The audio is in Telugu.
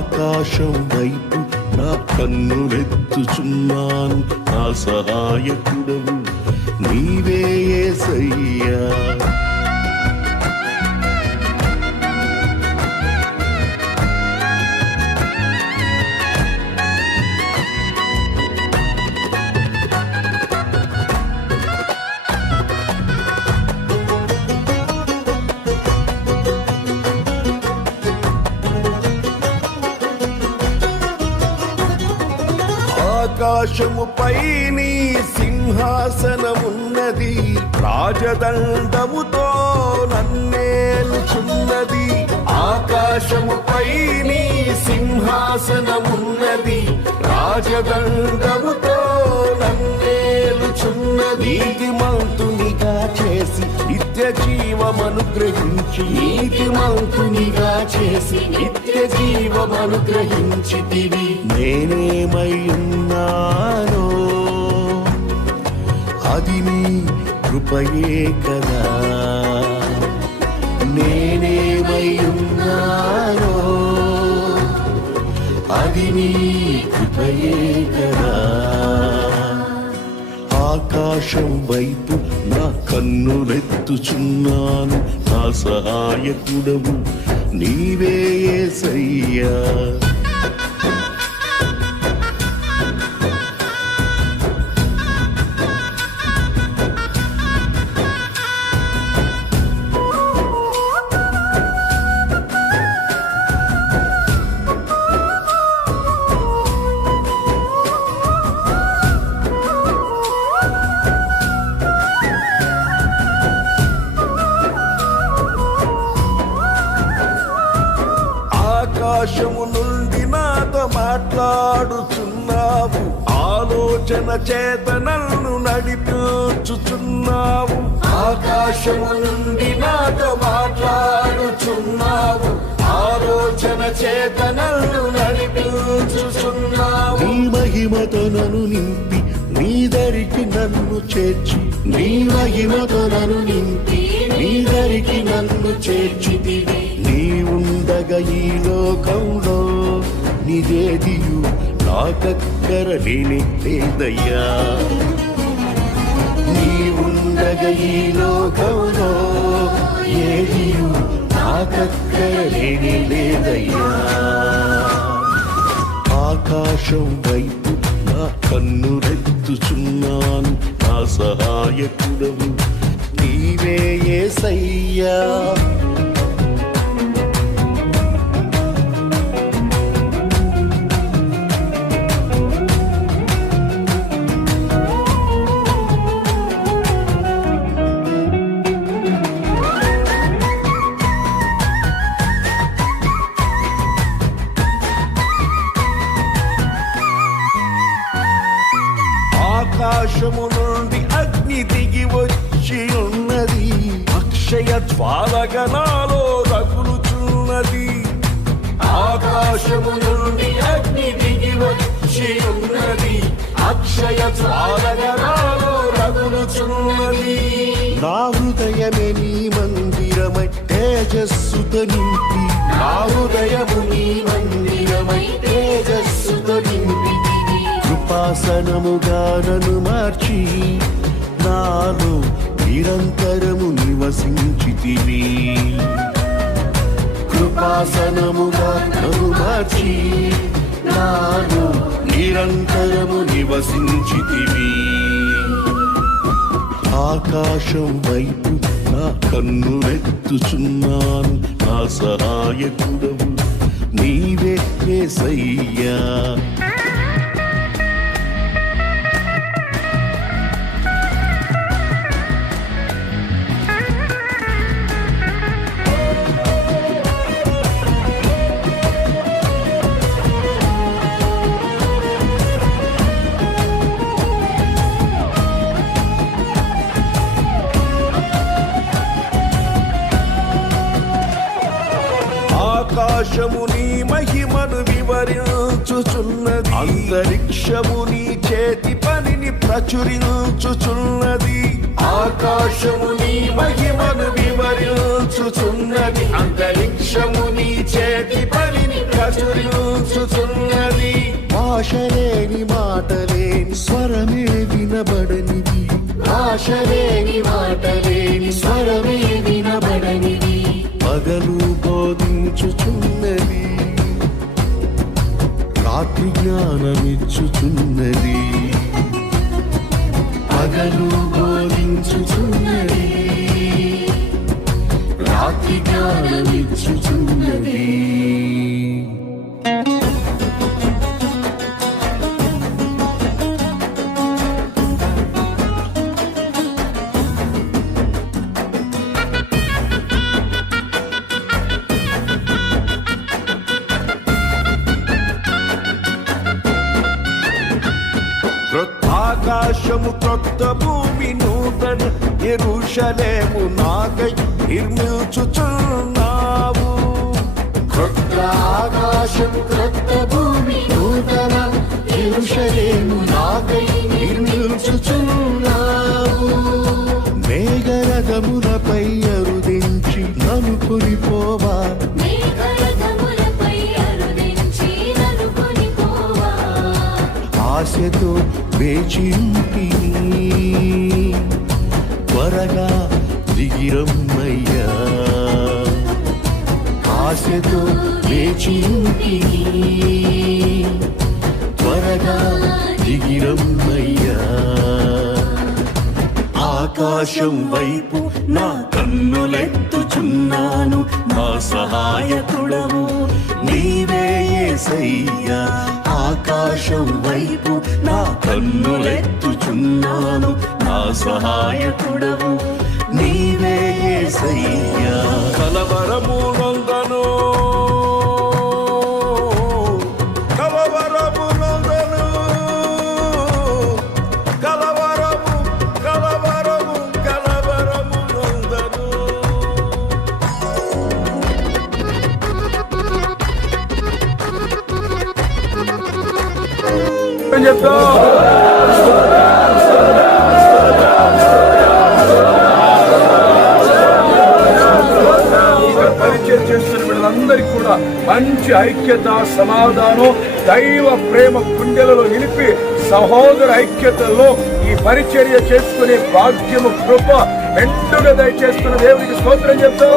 ఆకాశం వైపు నా కన్నులెత్తుచున్నాను, నా సహాయకుడవు నీవే యేసయ్యా. ఆకాశముపై నీ సింహాసనమున్నది, రాజదండముతో నన్నేలుచున్నది. ఆకాశముపై నీ సింహాసనమున్నది, రాజదండముతో నన్నేలుచున్నది. నీతిమంతునిగా చేసి నిత్య జీవమనుగ్రహించి, నీతిమంతునిగా చేసి నిత్య జీవమనుగ్రహించితివి. నేనేమై ఉన్నానో అది నీ కృపయే కదా, నేనేమై ఉన్నానో అది నీ కృపయే కదా. ఆకాశం వైపు నా కన్నులెత్తుచున్నాను, నా సహాయకుడవు నీవే యేసయ్యా. ఆకాశము నుండి నాతో మాట్లాడుచున్నావు, ఆలోచన చేత నన్ను నడిపించుచున్నావు. ఆకాశము నుండి నాతో మాట్లాడుచున్నావు, ఆలోచన చేత నన్ను నడిపించుచున్నావు. నీ మహిమతో నన్ను నింపి నీ దరికి నన్ను చేర్చి, నీ మహిమతో నన్ను నింపి నీ దరికి నన్ను చేర్చితివి. నీవుండగా ఈ లోకంలో నిదేదియు నాకక్కర లేదయ్యా. నీవుండగా ఈ లోకంలో ఏదియు నాకక్కర లేదయ్యా. ఆకాశం వైపు నా కన్నులెత్తుచున్నాను, నా సహాయకుడవు నీవే యేసయ్యా. ఆకాశము నుండి అగ్ని దిగి వచ్చి ఉన్నది, అక్షయ జ్వాలగా నాలో రగులుచున్నది. ఆకాశము నుండి అగ్ని దిగి వచ్చి ఉన్నది, అక్షయ జ్వాలగా నాలో రగులుచున్నది. నా హృదయమే నీ మందిరమై తేజస్సుతో నింపి, నా హృదయము నీ మందిరమై తేజస్సుతో నింపి. కృపాసనముగా నన్ను మార్చి నాలో నిరంతరము నివసించితివి. కృపాసనముగా నన్ను మార్చి నాలో నిరంతరము నివసించితివి. ఆకాశం వైపు నా కన్నులెత్తుచున్నాను, నా సహాయకుడవు నీవే యేసయ్యా. ఆకాశము నీ మహిమను వివరించుచున్నది, అంతరిక్షము నీ చేతి పనిని ప్రచురించుచున్నది. ఆకాశము నీ మహిమను వివరించుచున్నది, అంతరిక్షము నీ చేతి పనిని ప్రచురించుచున్నది. భాషలేని మాటలేని స్వరమే వినబడనిది. భాషలేని మాటలేని స్వరమే వినబడనిది. పగలు బోధించుచున్నది, రాత్రి జ్ఞానమిచ్చుచున్నది. పగలు బోధించుచున్నది, రాత్రి జ్ఞానమిచ్చుచున్నది. క్రొత్త ఆకాశము క్రొత్త భూమి నూతన యెరూషలేము నాకై నిర్మించుచున్నావు. క్రొత్త ఆకాశం క్రొత్త భూమి నూతన యెరూషలేము నాకై నిర్మించుచున్నావు. మేఘరథములపై అరుదించి నన్ను కొనిపోవా. మేఘరథములపై అరుదించి నన్ను కొనిపోవా. ఆశతో వేచింటిని, త్వరగా దిగిరమ్మయ్యా. ఆశతో వేచింటిని, త్వరగా దిగిరమ్మయ్యా. ఆకాశం వైపు నా కన్నులెత్తుచున్నాను, నా సహాయకుడవు నీవే యేసయ్యా. ఆకాశం వైపు నా కన్నులెత్తుచున్నాను, నా సహాయకుడవు నీవే యేసయ్యా. కలవరము నొందను, కలవరము నొందను, కలవరము కలవరము కలవరము నొందను. పరిచయం చేస్తున్న వీళ్ళందరికీ కూడా మంచి ఐక్యత, సమాధానం, దైవ ప్రేమ గుండెలలో నిలిపి సహోదర ఐక్యతలో ఈ పరిచర్య చేసుకునే భాగ్యము, కృప మెండుగా దయచేస్తున్న దేవునికి స్తోత్రం చెప్తాం.